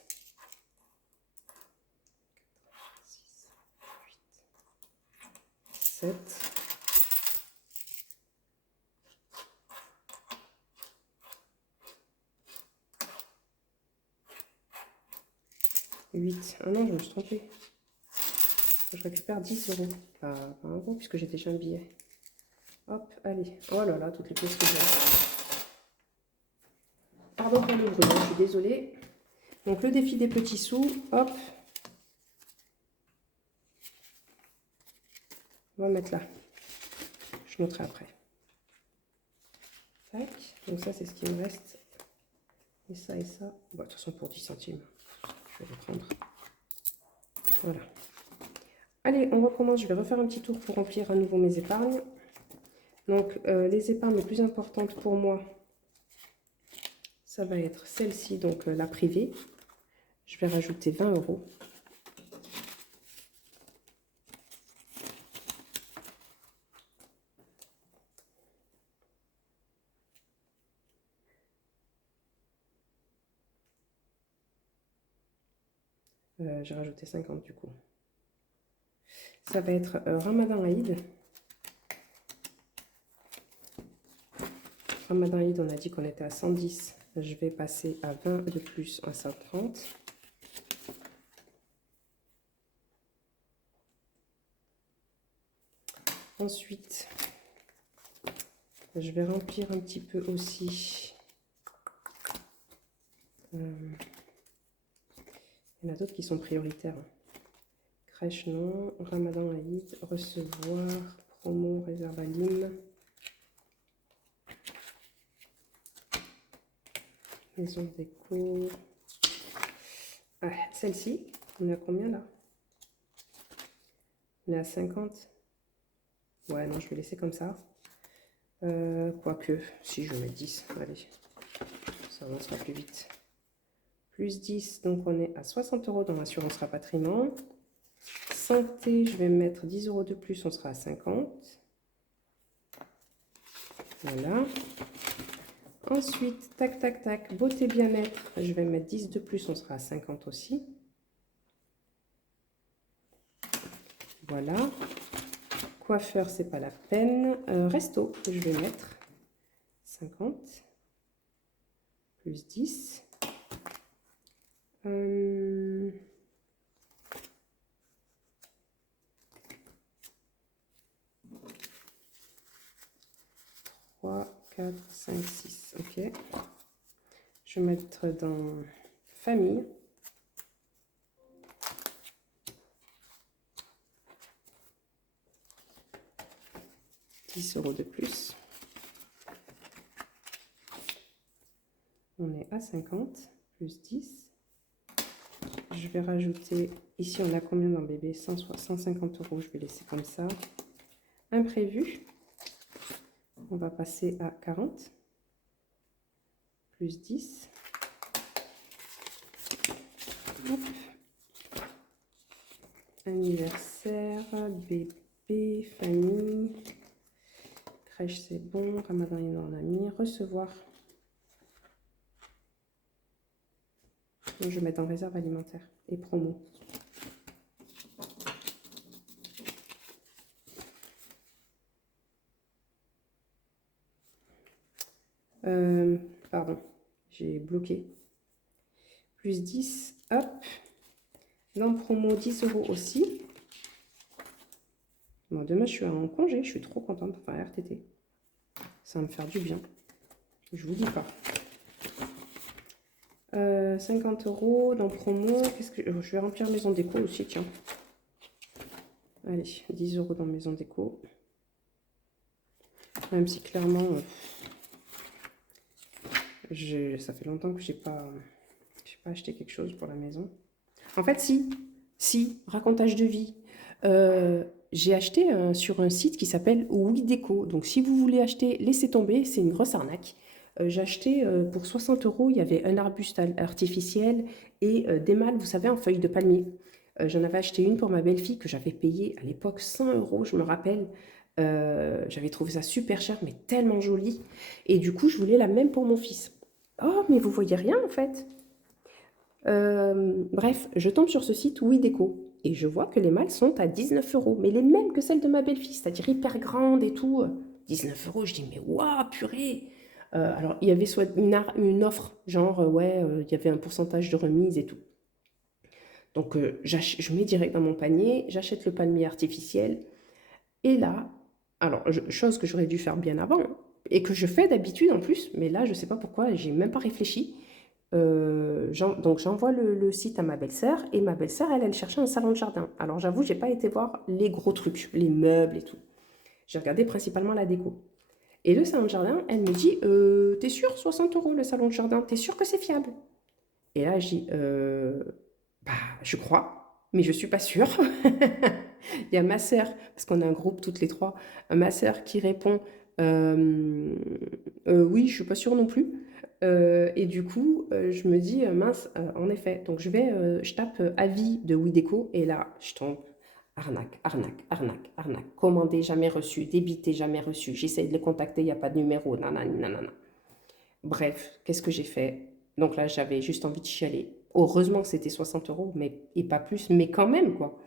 7, 8. Ah non, je me suis trompée. Je récupère 10 euros. Pas 1 euro puisque j'ai déjà un billet. Hop, allez. Oh là là, toutes les pièces que j'ai. Pardon pour le bruit, je suis désolée. Donc le défi des petits sous, hop. On va mettre là. Je noterai après. Tac. Donc ça, c'est ce qui me reste. Et ça et ça. Bon, de toute façon, pour 10 centimes, je vais les prendre. Voilà. Allez, on recommence. Je vais refaire un petit tour pour remplir à nouveau mes épargnes. Donc, les épargnes les plus importantes pour moi, ça va être celle-ci, donc la privée. Je vais rajouter 20 euros. J'ai rajouté 50 du coup. Ça va être Ramadan Aïd. Ramadan Aïd, on a dit qu'on était à 110. Je vais passer à 20 de plus à 130. Ensuite, je vais remplir un petit peu aussi. Il y en a d'autres qui sont prioritaires. Crèche, non. Ramadan Aïd, recevoir, promo, réserve à Lime. Maison déco. Ah, celle-ci, on est à combien là? On est à 50. Ouais, non, je vais laisser comme ça. Quoique, si je mets 10, allez, ça avancera plus vite. plus 10, donc on est à 60 € dans l'assurance rapatriement. Santé, je vais mettre 10 € de plus, on sera à 50. Voilà. Ensuite, tac, tac, tac, beauté bien-être, je vais mettre 10 de plus, on sera à 50 aussi. Voilà. Coiffeur, c'est pas la peine. Resto, je vais mettre 50. Plus 10. 3, 4, 5, 6. Ok. Je vais mettre dans famille. €10 de plus. On est à 50, plus 10. Je vais rajouter, ici on a combien dans bébé? 150 €, je vais laisser comme ça. Imprévu, on va passer à 40, plus 10. Hop. Anniversaire, bébé, famille, crèche c'est bon, ramadan il en a mis, recevoir. Donc, je vais mettre en réserve alimentaire et promo. Pardon, j'ai bloqué. Plus 10, hop. Dans promo, 10 € aussi. Bon, demain, je suis en congé, je suis trop contente pour faire RTT. Ça va me faire du bien. Je vous dis pas. 50 € dans promo. Qu'est-ce que je vais remplir maison déco aussi, tiens. Allez, 10 € dans maison déco. Même si clairement, ça fait longtemps que j'ai pas acheté quelque chose pour la maison. En fait, si, racontage de vie. J'ai acheté sur un site qui s'appelle WeDeco. Donc, si vous voulez acheter, laissez tomber, c'est une grosse arnaque. J'ai acheté pour 60 €, il y avait un arbuste artificiel et des mâles, vous savez, en feuilles de palmier. J'en avais acheté une pour ma belle-fille que j'avais payée à l'époque 100 €, je me rappelle. J'avais trouvé ça super cher, mais tellement joli. Et du coup, je voulais la même pour mon fils. Oh, mais vous voyez rien en fait. Bref, je tombe sur ce site WeDeco et je vois que les mâles sont à 19 €, mais les mêmes que celles de ma belle-fille, c'est-à-dire hyper grandes et tout. 19 €, je dis mais waouh, purée. Alors il y avait soit une offre, genre ouais, il y avait un pourcentage de remise et tout. Donc je mets direct dans mon panier, j'achète le palmier artificiel et là, alors chose que j'aurais dû faire bien avant et que je fais d'habitude en plus, mais là je sais pas pourquoi, j'ai même pas réfléchi. Donc j'envoie le site à ma belle-sœur et ma belle-sœur elle cherchait un salon de jardin. Alors j'avoue j'ai pas été voir les gros trucs, les meubles et tout. J'ai regardé principalement la déco. Et le salon de jardin, elle me dit t'es sûr 60 € le salon de jardin, t'es sûr que c'est fiable? Et là je dis bah je crois, mais je suis pas sûre. Il y a ma sœur, parce qu'on a un groupe toutes les trois, ma sœur qui répond oui, je suis pas sûre non plus. Et du coup, je me dis mince, en effet. Donc je tape avis de WeDeco et là, je tombe arnaque, arnaque, arnaque, arnaque. Commandé, jamais reçu, débité, jamais reçu. J'essaye de les contacter, il n'y a pas de numéro, nanana, nanana. Bref, qu'est-ce que j'ai fait? Donc là, j'avais juste envie de chialer. Heureusement que c'était 60 €, mais et pas plus, mais quand même quoi.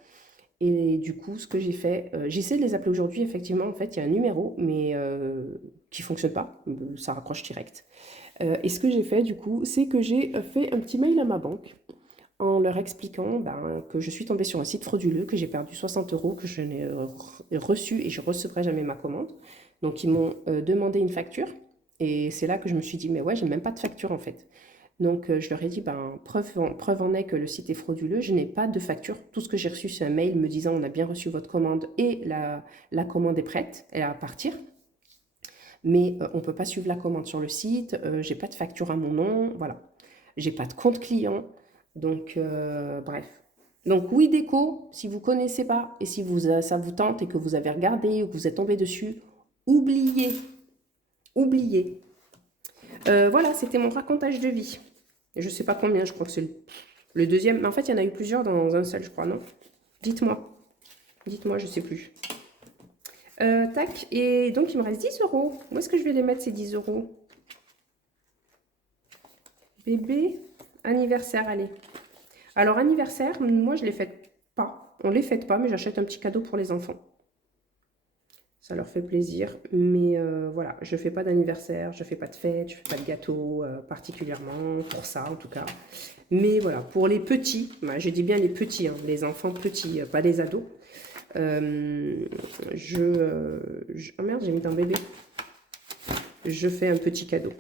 Et du coup, ce que j'ai fait, j'essaie de les appeler aujourd'hui. Effectivement, en fait, il y a un numéro, mais qui fonctionne pas. Ça raccroche direct. Et ce que j'ai fait, du coup, c'est que j'ai fait un petit mail à ma banque en leur expliquant que je suis tombée sur un site frauduleux, que j'ai perdu 60 €, que je n'ai reçu et je ne recevrai jamais ma commande. Donc, ils m'ont demandé une facture. Et c'est là que je me suis dit, mais ouais, j'ai même pas de facture en fait. Donc, je leur ai dit, preuve en est que le site est frauduleux, je n'ai pas de facture. Tout ce que j'ai reçu, c'est un mail me disant, on a bien reçu votre commande et la commande est prête, elle est à partir. Mais on ne peut pas suivre la commande sur le site, j'ai pas de facture à mon nom, voilà. J'ai pas de compte client, donc bref. Donc WeDeco, si vous connaissez pas et si ça vous tente et que vous avez regardé ou que vous êtes tombé dessus, oubliez. Oubliez. Voilà, c'était mon racontage de vie. Et je sais pas combien, je crois que c'est le deuxième. Mais en fait, il y en a eu plusieurs dans un seul, je crois, non? Dites-moi. Dites-moi, je sais plus. Tac, et donc il me reste 10 euros. Où est-ce que je vais les mettre, ces 10 euros? Bébé, anniversaire, allez. Alors, anniversaire, moi, je ne les fête pas. On ne les fête pas, mais j'achète un petit cadeau pour les enfants. Ça leur fait plaisir. Mais voilà, je ne fais pas d'anniversaire, je ne fais pas de fête, je ne fais pas de gâteau particulièrement, pour ça en tout cas. Mais voilà, pour les petits, bah, je dis bien les petits, hein, les enfants petits, pas les ados. Oh merde, j'ai mis un bébé. Je fais un petit cadeau.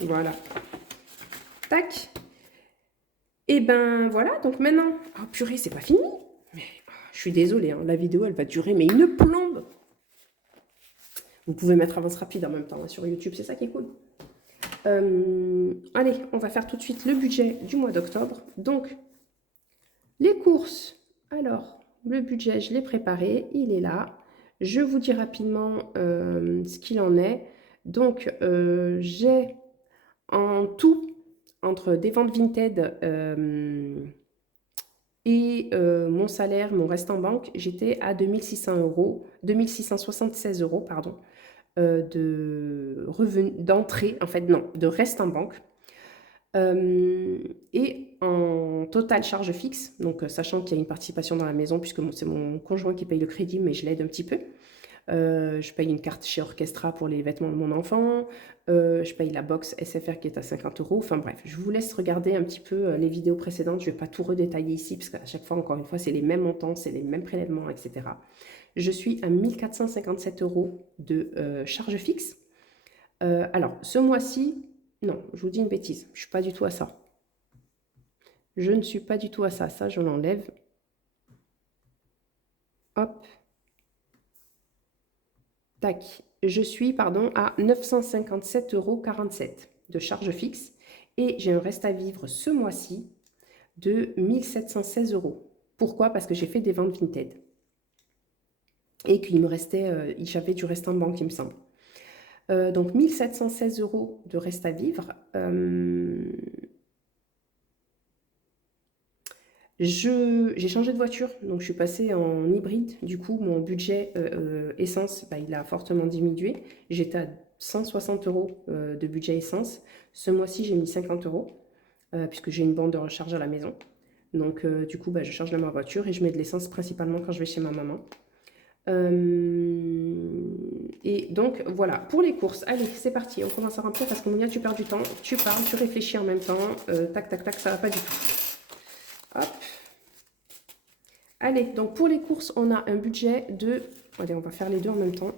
Voilà. Tac. Et ben voilà, donc maintenant... Oh purée, c'est pas fini. Mais je suis désolée, hein, la vidéo, elle va durer, mais une plombe. Vous pouvez mettre avance rapide en même temps hein, sur YouTube, c'est ça qui est cool. Allez, on va faire tout de suite le budget du mois d'octobre. Donc, les courses. Alors, le budget, je l'ai préparé, il est là. Je vous dis rapidement ce qu'il en est. Donc, j'ai en tout, entre des ventes Vinted et mon salaire, mon reste en banque, j'étais à 2600 euros, 2676 euros, pardon, de revenus, d'entrée, en fait, non, de reste en banque. Et en total charge fixe, donc sachant qu'il y a une participation dans la maison, puisque c'est mon conjoint qui paye le crédit, mais je l'aide un petit peu. Je paye une carte chez Orchestra pour les vêtements de mon enfant. Je paye la box SFR qui est à 50 euros. Enfin bref, je vous laisse regarder un petit peu les vidéos précédentes. Je ne vais pas tout redétailler ici, parce qu'à chaque fois, encore une fois, c'est les mêmes montants, c'est les mêmes prélèvements, etc. Je suis à 1457 euros de charge fixe. Alors, ce mois-ci, non, je vous dis une bêtise. Je ne suis pas du tout à ça. Je ne suis pas du tout à ça. Ça, je l'enlève. Hop. Tac. Je suis, pardon, à 957,47 euros de charge fixe. Et j'ai un reste à vivre ce mois-ci de 1716 euros. Pourquoi? Parce que j'ai fait des ventes Vinted. Et qu'il me restait, j'avais du reste en banque, il me semble. Donc 1716 euros de reste à vivre. J'ai changé de voiture, donc je suis passée en hybride. Du coup, mon budget essence, bah, il a fortement diminué. J'étais à 160 euros de budget essence. Ce mois-ci, j'ai mis 50 euros, puisque j'ai une borne de recharge à la maison. Donc, du coup, bah, je charge ma voiture et je mets de l'essence principalement quand je vais chez ma maman. Et donc, voilà, pour les courses. Allez, c'est parti, on commence à remplir parce que Monia, tu perds du temps, tu parles, tu réfléchis en même temps. Tac, tac, tac, ça va pas du tout. Hop. Allez, donc pour les courses, on a un budget de... Allez, on va faire les deux en même temps.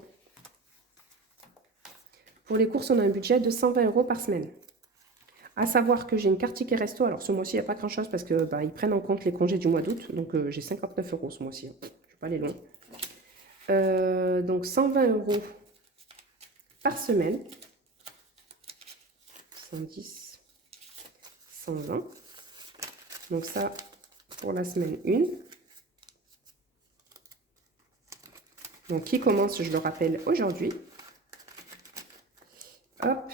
Pour les courses, on a un budget de 120 euros par semaine. À savoir que j'ai une carte ticket resto. Alors, ce mois-ci, il n'y a pas grand-chose parce que bah, ils prennent en compte les congés du mois d'août. Donc, j'ai 59 euros ce mois-ci. Je ne vais pas aller loin. Donc, 120 euros par semaine. 110, 120. Donc, ça, pour la semaine 1. Donc, qui commence, je le rappelle, aujourd'hui. Hop.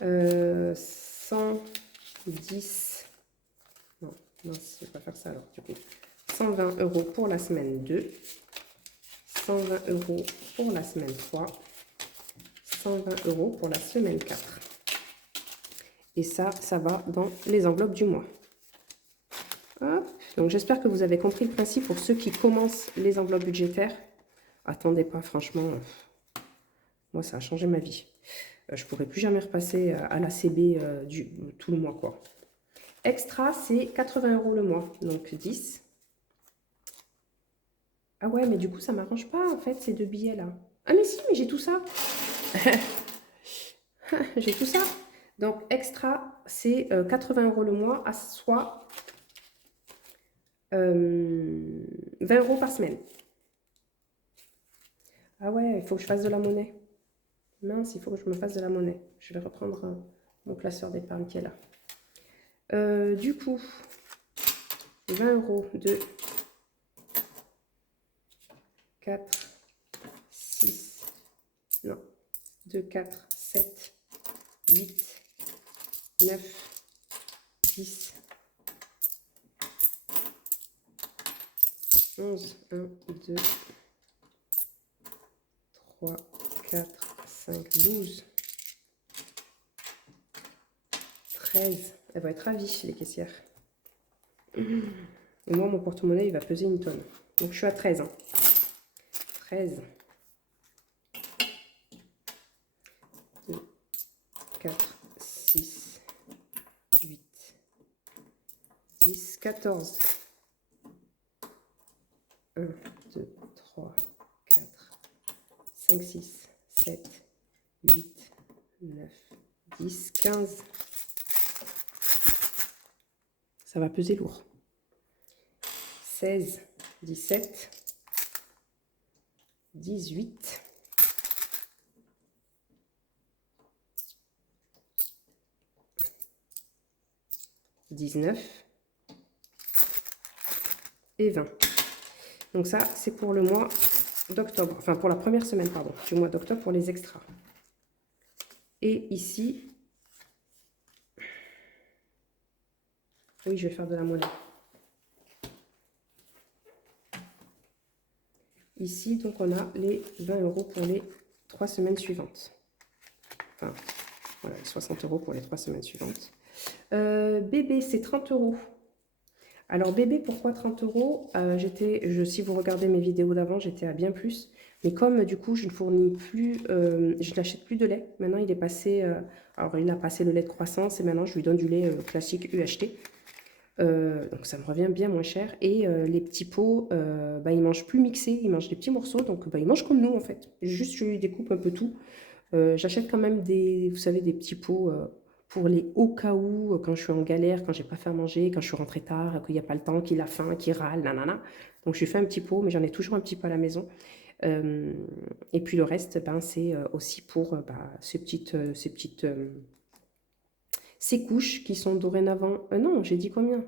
110. Non, je ne vais pas faire ça alors, du coup. 120 euros pour la semaine 2. 120 euros pour la semaine 3. 120 euros pour la semaine 4. Et ça va dans les enveloppes du mois. Hop. Donc, j'espère que vous avez compris le principe pour ceux qui commencent les enveloppes budgétaires. Attendez pas, franchement, moi, ça a changé ma vie. Je ne pourrai plus jamais repasser à la CB tout le mois, quoi. Extra, c'est 80 euros le mois, donc 10. Ah ouais, mais du coup, ça ne m'arrange pas, en fait, ces deux billets-là. Ah mais si, mais j'ai tout ça. J'ai tout ça. Donc, extra, c'est 80 euros le mois, à soit 20 euros par semaine. Ah ouais, il faut que je fasse de la monnaie. Mince, il faut que je me fasse de la monnaie. Je vais reprendre mon classeur d'épargne qui est là. Du coup, 20 euros de 4, 6, non, 2, 4, 7, 8, 9, 10, 11, 1, 2, 3, 4, 5, 12, 13. Elle va être ravie, les caissières. Et moi, mon porte-monnaie, il va peser une tonne. Donc, je suis à 13. Hein. 13. 2, 4, 6, 8, 10, 14. 1, 2, 3, 4, 5, 6, 7, 8, 9, 10, 15. Ça va peser lourd. 16, 17, 18, 19 et 20. Donc ça, c'est pour le mois d'octobre. Enfin, pour la première semaine, pardon, du mois d'octobre pour les extras. Et ici, oui, je vais faire de la monnaie. Ici, donc, on a les 20 € pour les 3 semaines suivantes. Enfin, voilà, 60 € pour les 3 semaines suivantes. Bébé, c'est 30 €. Alors, bébé, pourquoi 30 €? Si vous regardez mes vidéos d'avant, j'étais à bien plus. Mais comme, du coup, je ne fournis plus, je n'achète plus de lait. Maintenant, il est passé, alors, il a passé le lait de croissance et maintenant, je lui donne du lait classique UHT. Donc ça me revient bien moins cher. Et les petits pots, bah, ils mangent plus mixés, ils mangent des petits morceaux, donc bah, ils mangent comme nous en fait. Juste je lui découpe un peu tout. J'achète quand même des, vous savez, des petits pots pour les au cas où, quand je suis en galère, quand j'ai pas fait à manger, quand je suis rentrée tard, qu'il n'y a pas le temps, qu'il a faim, qu'il râle, nanana. Donc je lui fais un petit pot, mais j'en ai toujours un petit peu à la maison. Et puis le reste, ben, c'est aussi pour bah, ces couches qui sont dorénavant... non, j'ai dit combien?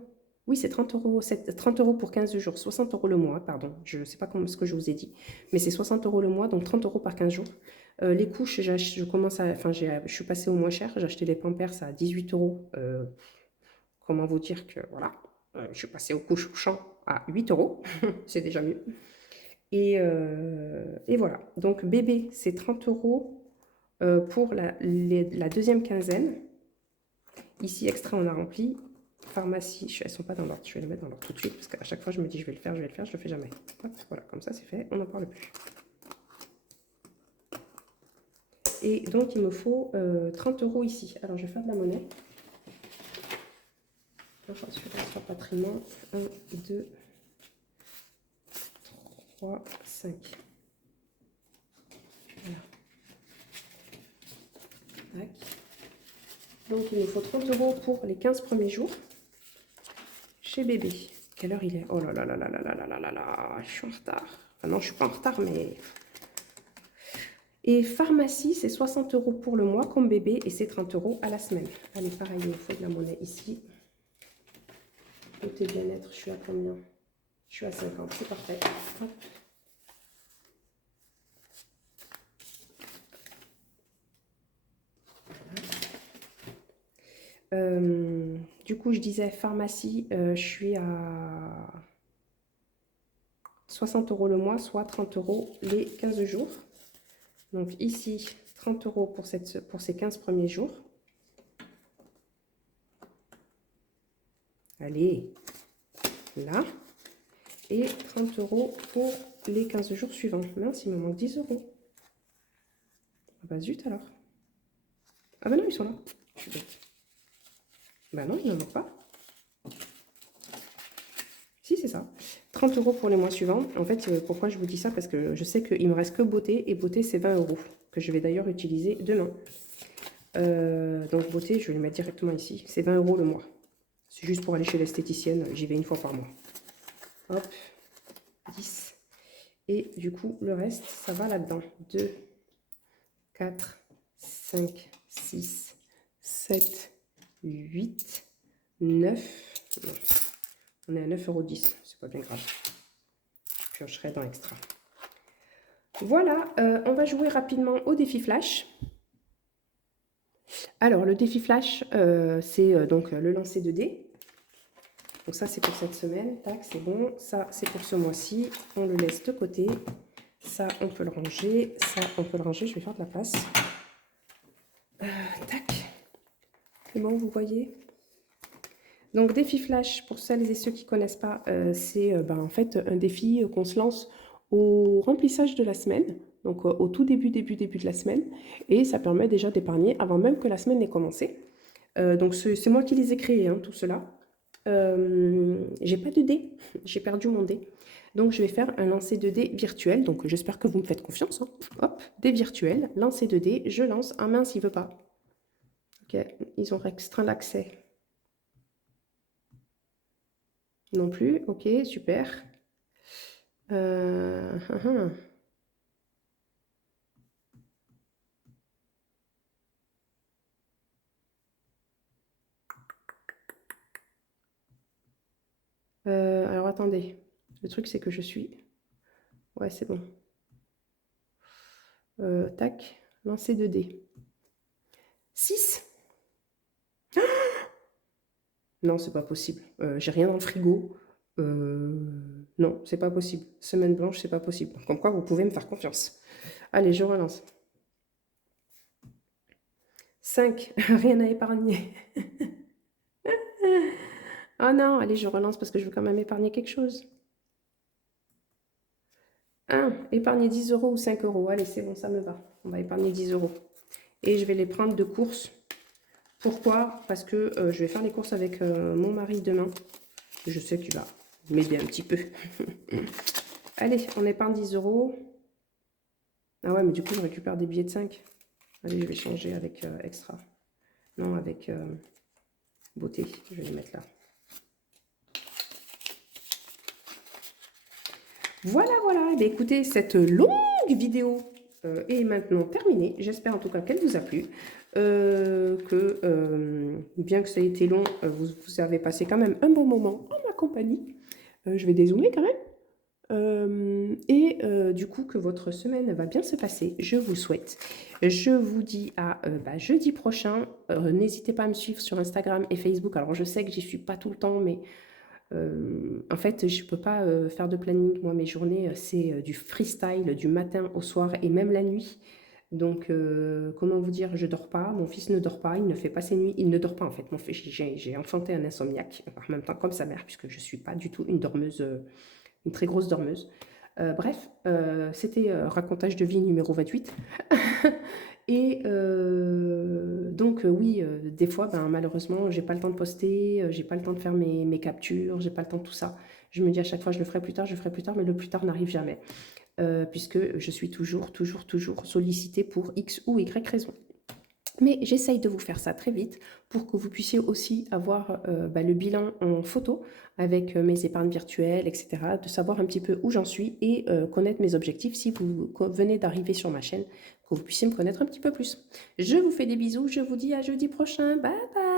Oui, c'est 30 €, 30 € pour 15 jours, 60 € le mois, pardon. Je ne sais pas ce que je vous ai dit, mais c'est 60 € le mois, donc 30 € par 15 jours. Les couches, je suis passée au moins cher. J'ai acheté les Pampers à 18 €. Comment vous dire que, voilà, je suis passée aux couches au champ à 8 €. C'est déjà mieux. Et voilà. Donc, bébé, c'est 30 € pour la deuxième quinzaine. Ici, extra, on a rempli. Pharmacie, elles ne sont pas dans l'ordre. Je vais les mettre dans l'ordre tout de suite parce qu'à chaque fois, je me dis je vais le faire, je ne le fais jamais. Hop, voilà, comme ça, c'est fait. On n'en parle plus. Et donc, il me faut 30 € ici. Alors, je vais faire de la monnaie. Enfin, celui-là sera patrimoine. 1, 2, 3, 5. Voilà. Tac. Donc, il me faut 30 € pour les 15 premiers jours chez bébé. Quelle heure il est? Oh là là là là là là là là là, je suis en retard. Enfin non, je suis pas en retard, mais... Et pharmacie, c'est 60 € pour le mois comme bébé et c'est 30 € à la semaine. Allez, pareil, il me faut de la monnaie ici. Côté bien-être, je suis à combien? Je suis à 50, c'est parfait. Hop. Du coup, je disais pharmacie, je suis à 60 € le mois, soit 30 € les 15 jours. Donc ici, 30 € pour ces 15 premiers jours. Allez, là. Et 30 € pour les 15 jours suivants. Mince, il me manque 10 €. Ah bah zut alors. Ah bah non, ils sont là. Je suis bête. Bah non, il n'en manque pas. Si, c'est ça. 30 € pour les mois suivants. En fait, pourquoi je vous dis ça? Parce que je sais qu'il me reste que beauté. Et beauté, c'est 20 € que je vais d'ailleurs utiliser demain. Donc beauté, je vais le mettre directement ici. C'est 20 € le mois. C'est juste pour aller chez l'esthéticienne. J'y vais une fois par mois. Hop. 10. Et du coup, le reste, ça va là-dedans. 2, 4, 5, 6, 7, 8, 9. Non. On est à 9,10 €. C'est pas bien grave. Je piocherai dans extra. Voilà, on va jouer rapidement au défi flash. Alors, le défi flash, c'est donc le lancer de dés. Donc ça, c'est pour cette semaine. Tac, c'est bon. Ça, c'est pour ce mois-ci. On le laisse de côté. Ça, on peut le ranger. Ça, on peut le ranger. Je vais faire de la place. Tac. C'est bon, vous voyez? Donc, défi flash, pour celles et ceux qui ne connaissent pas, c'est en fait un défi qu'on se lance au remplissage de la semaine. Donc, au tout début de la semaine. Et ça permet déjà d'épargner avant même que la semaine n'ait commencé. Donc, c'est moi qui les ai créés, hein, tout cela. J'ai pas de dés, j'ai perdu mon dé. Donc, je vais faire un lancer de dés virtuel. Donc, j'espère que vous me faites confiance, hein. Hop, dés virtuel, lancer de dés, je lance. Ah mince, il veut pas. Ok, ils ont restreint l'accès. Non plus, ok, super. Euh, hum, hum. Alors, attendez. Le truc, c'est que je suis... Ouais, c'est bon. Tac, lancer de dés. 6. Non, c'est pas possible. J'ai rien dans le frigo. Non, c'est pas possible. Semaine blanche, c'est pas possible. Comme quoi, vous pouvez me faire confiance. Allez, je relance. 5. Rien à épargner. Ah non, allez, je relance parce que je veux quand même épargner quelque chose. 1. Épargner 10 euros ou 5 euros. Allez, c'est bon, ça me va. On va épargner 10 euros. Et je vais les prendre de course. Pourquoi? Parce que je vais faire les courses avec mon mari demain. Je sais qu'il va m'aider un petit peu. Allez, on épargne 10 euros. Ah ouais, mais du coup, je récupère des billets de 5. Allez, je vais changer avec extra. Non, avec beauté. Je vais les mettre là. Voilà, voilà. Eh bien, écoutez, cette longue vidéo est maintenant terminée. J'espère en tout cas qu'elle vous a plu. Bien que ça ait été long, vous avez passé quand même un bon moment en ma compagnie. Je vais dézoomer quand même. Du coup, que votre semaine va bien se passer, je vous souhaite. Je vous dis à jeudi prochain. N'hésitez pas à me suivre sur Instagram et Facebook. Alors, je sais que j'y suis pas tout le temps, mais en fait, je ne peux pas faire de planning. Moi, mes journées, c'est du freestyle du matin au soir et même la nuit. Donc, comment vous dire, je dors pas, mon fils ne dort pas, il ne fait pas ses nuits, il ne dort pas en fait. Mon fils, j'ai enfanté un insomniaque, en même temps comme sa mère, puisque je ne suis pas du tout une dormeuse, une très grosse dormeuse. Bref, c'était racontage de vie numéro 28. Oui, des fois, malheureusement, j'ai pas le temps de poster, j'ai pas le temps de faire mes captures, j'ai pas le temps de tout ça. Je me dis à chaque fois, je le ferai plus tard, je le ferai plus tard, mais le plus tard n'arrive jamais. Puisque je suis toujours sollicitée pour X ou Y raison. Mais j'essaye de vous faire ça très vite pour que vous puissiez aussi avoir le bilan en photo avec mes épargnes virtuelles, etc. De savoir un petit peu où j'en suis et connaître mes objectifs si vous venez d'arriver sur ma chaîne, que vous puissiez me connaître un petit peu plus. Je vous fais des bisous, je vous dis à jeudi prochain. Bye bye!